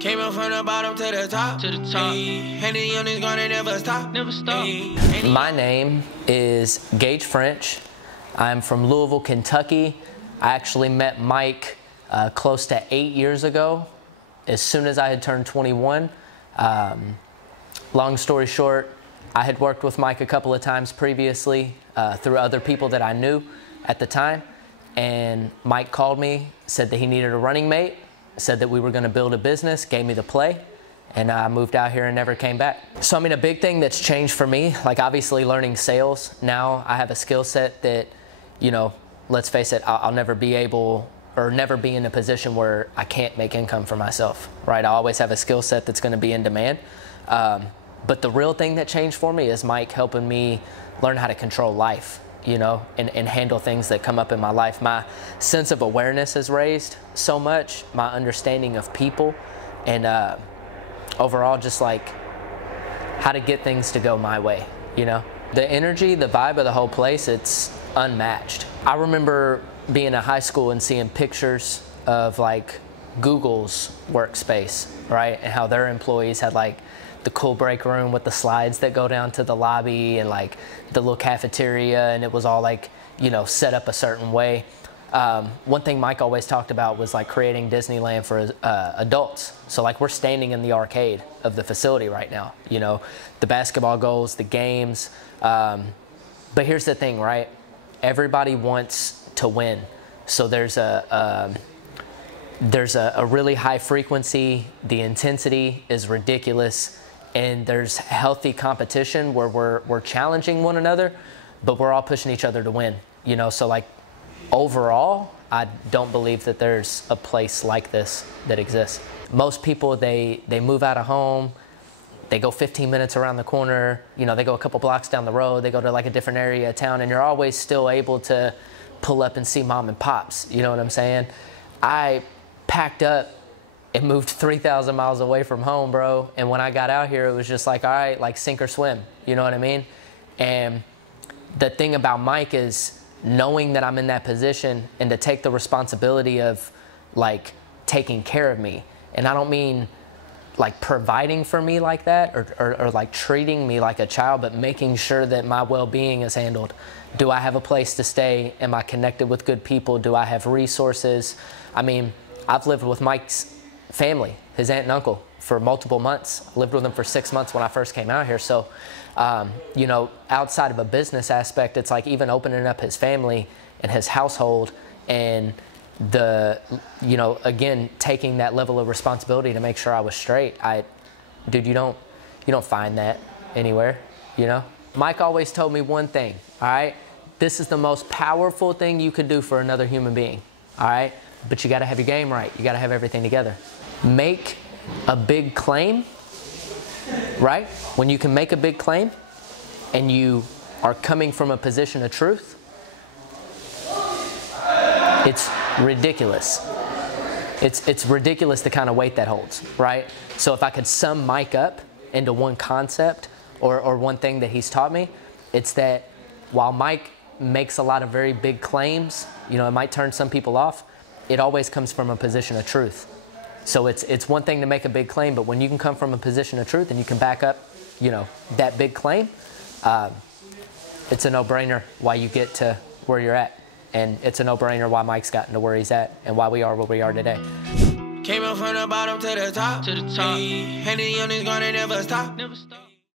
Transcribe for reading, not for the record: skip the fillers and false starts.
Came up from the bottom to the top. Henny on this gonna never stop. My name is Gage French. I'm from Louisville, Kentucky. I actually met Mike close to 8 years ago, as soon as I had turned 21. Long story short, I had worked with Mike a couple of times previously through other people that I knew at the time. And Mike called me, said that he needed a running mate, said that we were gonna build a business, gave me the play, and I moved out here and never came back. So I mean, a big thing that's changed for me, like obviously learning sales. Now I have a skill set that, you know, let's face it, I'll never be able or never be in a position where I can't make income for myself, right? I always have a skill set that's gonna be in demand. But the real thing that changed for me is Mike helping me learn how to control life, you know, and handle things that come up in my life. My sense of awareness is raised so much, my understanding of people, and overall just like how to get things to go my way, you know? The energy, the vibe of the whole place, it's unmatched. I remember being in high school and seeing pictures of like Google's workspace, right? And how their employees had like the cool break room with the slides that go down to the lobby and like the little cafeteria, and it was all like, you know, set up a certain way. One thing Mike always talked about was like creating Disneyland for adults. So like we're standing in the arcade of the facility right now, you know, the basketball goals, the games. But here's the thing, right? Everybody wants to win. So there's a really high frequency, the intensity is ridiculous, and there's healthy competition where we're challenging one another, but we're all pushing each other to win, you know? So like overall, I don't believe that there's a place like this that exists. Most people, they move out of home, they go 15 minutes around the corner, you know, they go a couple blocks down the road, they go to like a different area of town, and you're always still able to pull up and see mom and pops, you know what I'm saying? I packed up and moved 3,000 miles away from home, bro. And when I got out here, it was just like, all right, like sink or swim, you know what I mean? And the thing about Mike is knowing that I'm in that position and to take the responsibility of like taking care of me. And I don't mean like providing for me like that or like treating me like a child, but making sure that my well-being is handled. Do I have a place to stay? Am I connected with good people? Do I have resources? I mean, I've lived with Mike's family, his aunt and uncle, for multiple months. I lived with them for 6 months when I first came out here. So, you know, outside of a business aspect, it's like even opening up his family and his household and you know, again, taking that level of responsibility to make sure I was straight. Dude, you don't find that anywhere, you know? Mike always told me one thing, all right? This is the most powerful thing you could do for another human being, all right? But you gotta have your game right. You gotta have everything together. Make a big claim, right? When you can make a big claim and you are coming from a position of truth, it's ridiculous. It's ridiculous the kind of weight that holds, right? So if I could sum Mike up into one concept or one thing that he's taught me, it's that while Mike makes a lot of very big claims, you know, it might turn some people off, it always comes from a position of truth. So it's one thing to make a big claim, but when you can come from a position of truth and you can back up, you know, that big claim, it's a no-brainer why you get to where you're at. And it's a no-brainer why Mike's gotten to where he's at and why we are where we are today. Came up from the bottom to the top. Henny on this gonna never stop.